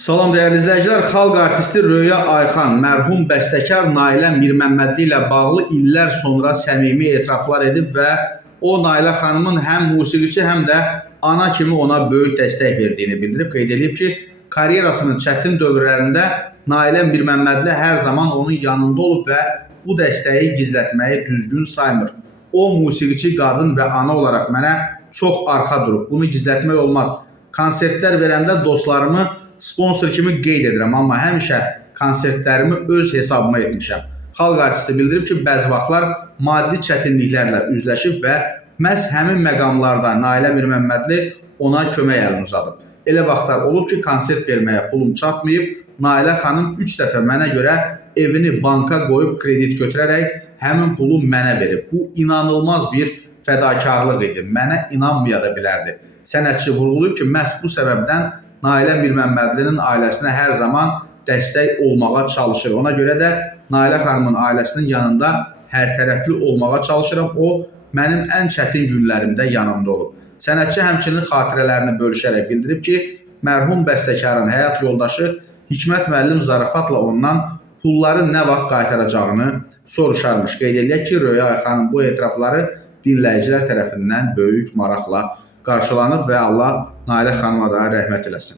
Salam dəyərli izləyicilər, xalq artisti Röya Ayxan mərhum bəstəkar Nailə Mirməmmədli ilə bağlı illər sonra səmimi etiraflar edib və o Nailə xanımın həm musiqiçi, həm də ana kimi ona böyük dəstək verdiyini bildirib. Qeyd edib ki, karyerasının çətin dövrlərində Nailə Mirməmmədli hər zaman onun yanında olub və bu dəstəyi gizlətməyi düzgün saymır. O musiqiçi qadın və ana olaraq mənə çox arxa durub. Bunu gizlətmək olmaz. Konsertlər verəndə dostlarımı sponsor kimi qeyd edirəm, amma həmişə konsertlərimi öz hesabıma etmişəm. Xalq artisti bildirib ki, bəzi vaxtlar maddi çətinliklərlə üzləşib və məhz həmin məqamlarda Nailə Mirməmmədli ona kömək əlini uzadıb. Elə vaxtlar olub ki, konsert verməyə pulum çatmayıb, Nailə xanım 3 dəfə mənə görə evini banka qoyub kredit götürərək həmin pulu mənə verib. Bu inanılmaz bir fədakarlıq idi. Mənə inanmaya da bilərdi. Sənətçi vurğulayıb ki, məhz bu səbəbdən Nailə Mirməmmədlinin ailəsinə hər zaman dəstək olmağa çalışır. Ona görə də Nailə xanımın ailəsinin yanında hər tərəfli olmağa çalışıram. O, mənim ən çətin günlərimdə yanımda olub. Sənətçi həmçinin xatirələrini bölüşərək bildirib ki, mərhum bəstəkarın həyat yoldaşı Hikmət müəllim zarafatla ondan pulları nə vaxt qaytaracağını soruşarmış. Qeyd edək ki, Röya Ayxanın bu etirafları dinləyicilər tərəfindən böyük maraqla qarşılanır və Allah Nailə xanıma da rəhmət eləsin.